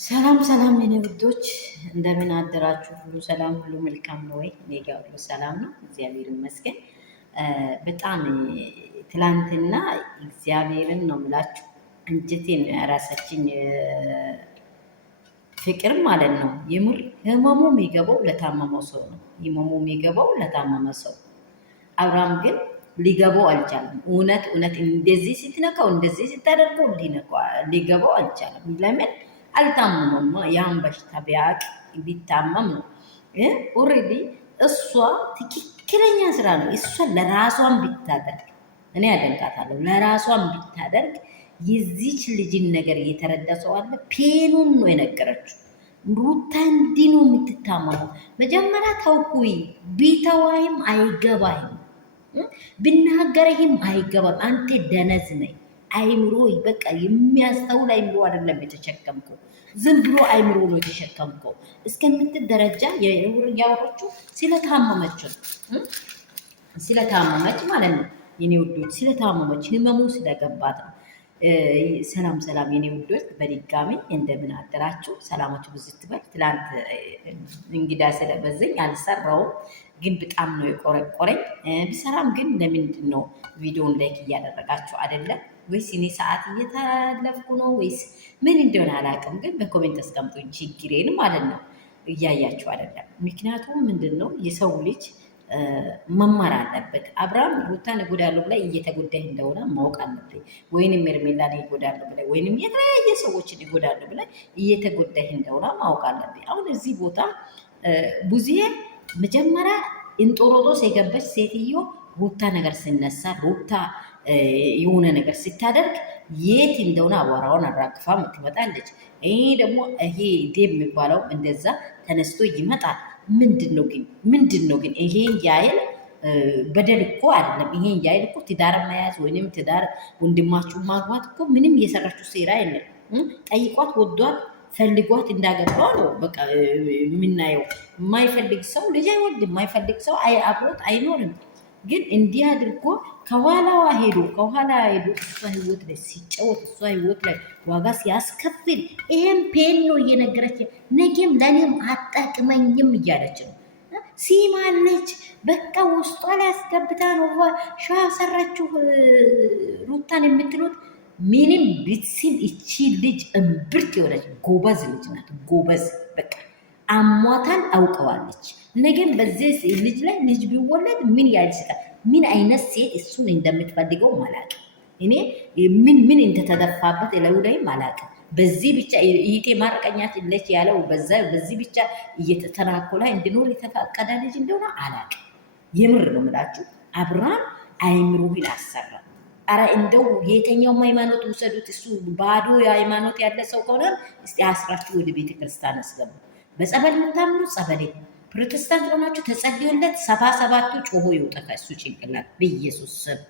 ሰላም ሰላም የኔ ውዶች እንደምን አደራችሁ? ሁሉ ሰላም፣ ሁሉ መልካም ነው ወይ? እኔ ጋር ሁሉ ሰላም ነው፣ እግዚአብሔር ይመስገን። በጣም ትላንትና እግዚአብሔርን ነው የምላችሁ አንጀቴን ያራሰችኝ ፍቅር ማለት ነው። የምር ህመሙ የሚገባው ለታመመው ሰው ነው። ህመሙ የሚገባው ለታመመ ሰው። አብርሃም ግን ሊገባው አልቻለም። እውነት እንደዚህ ስትነካው እንደዚህ ስታደርገው ሊገባው አልቻለም። ለምን አልታመመም? ያን በሽታ ቢያቅ ቢታመም ነው። ኦልሬዲ እሷ ትክክለኛ ስራ ነው። እሷ ለራሷን ብታደርግ እኔ ያደንቃታለሁ። ለራሷን ብታደርግ የዚች ልጅን ነገር እየተረዳ ሰው አለ። ፔኑን ነው የነገረችው። ሩታ እንዲህ ነው የምትታመመው። መጀመሪያ ተውኩይ ቢተዋይም አይገባይም፣ ብናገረህም አይገባም። አንተ ደነዝ ነኝ። አይምሮ በቃ የሚያስተውል አይምሮ አይደለም የተሸከምከው፣ ዝም ብሎ አይምሮ ነው የተሸከምከው እስከምትል ደረጃ ያወራችሁ ስለታመመች ማለት ነው። የኔ ውዶች ስለታመመች ህመሙ ስለገባት ነው። ሰላም ሰላም የኔ ውዶች፣ በድጋሚ እንደምን አደራችሁ? ሰላማችሁ ብዙ ትበል። ትላንት እንግዳ ስለበዘኝ አልሰራውም፣ ግን በጣም ነው የቆረቆረኝ። ብሰራም ግን ለምንድን ነው ቪዲዮን ላይክ እያደረጋችሁ አይደለም? ወይስ እኔ ሰዓት እየተለፍኩ ነው ወይስ ምን እንደሆነ አላውቅም። ግን በኮሜንት አስቀምጡኝ ችግሬን ማለት ነው። እያያችሁ አይደለም። ምክንያቱም ምንድን ነው የሰው ልጅ መማር አለበት። አብርሃም ሩታን እጎዳለሁ ብላ እየተጎዳህ እንደሆነ ማወቅ አለብኝ። ወይንም ሜርሜላን ይጎዳለሁ ብላ ወይንም የተለያየ ሰዎችን ይጎዳለሁ ብላ እየተጎዳህ እንደሆነ ማወቅ አለብኝ። አሁን እዚህ ቦታ ብዙዬ መጀመሪያ እንጦሮጦስ የገባች ሴትዮ ሩታ ነገር ሲነሳ ሩታ የሆነ ነገር ስታደርግ የት እንደሆነ አቧራውን አራግፋ ትመጣለች። ይሄ ደግሞ ይሄ ዴብ የሚባለው እንደዛ ተነስቶ ይመጣል። ምንድን ነው ግን ይሄን ያይል በደል እኮ አይደለም። ይሄን ያይል እኮ ትዳር መያዝ ወይንም ትዳር ወንድማችሁ ማግባት እኮ ምንም የሰራችሁ ሴራ የለም። ጠይቋት፣ ወዷት፣ ፈልጓት እንዳገባ ነው በቃ የምናየው። የማይፈልግ ሰው ልጅ አይወልድም። የማይፈልግ ሰው አብሮት አይኖርም። ግን እንዲህ አድርጎ ከኋላዋ ሄዶ እሷ ህይወት ላይ ሲጫወት እሷ ህይወት ላይ ዋጋ ሲያስከፍል ይሄን ፔን ነው እየነገረች ነገም ለኔም አጠቅመኝም እያለች ነው። ሲማለች በቃ ውስጧ ላይ አስገብታ ነው ሸዋ ሰራችሁ ሩታን የምትሉት። ምንም ብትሲል እቺ ልጅ እምብርት የሆነች ጎበዝ ልጅ ናት። ጎበዝ በቃ አሟታን አውቀዋለች። ነገም በዚህ ልጅ ላይ ልጅ ቢወለድ ምን ያልስታል? ምን አይነት ሴት እሱን እንደምትፈልገው ማላቅ እኔ ምን እንደተደፋበት ለው ላይ ማላቅ። በዚህ ብቻ ይቴ ማረቀኛት ለች ያለው በዚህ ብቻ እየተተናኮላ እንድኖር የተፈቀደ ልጅ እንደሆነ አላቅ። የምር ነው የምላችሁ። አብርሃም አይምሮህን አሰራ። አረ እንደው የተኛውም ሃይማኖት ውሰዱት። እሱ ባዶ ሃይማኖት ያለ ሰው ከሆነ እስቲ አስራችሁ ወደ ቤተ ክርስቲያን አስገቡ። በጸበል የምታምኑ ጸበሌ፣ ፕሮቴስታንት ሆናችሁ ተጸልዮለት 77ቱ ጮሆ ይውጣ ከእሱ ጭንቅላት በኢየሱስ ስም።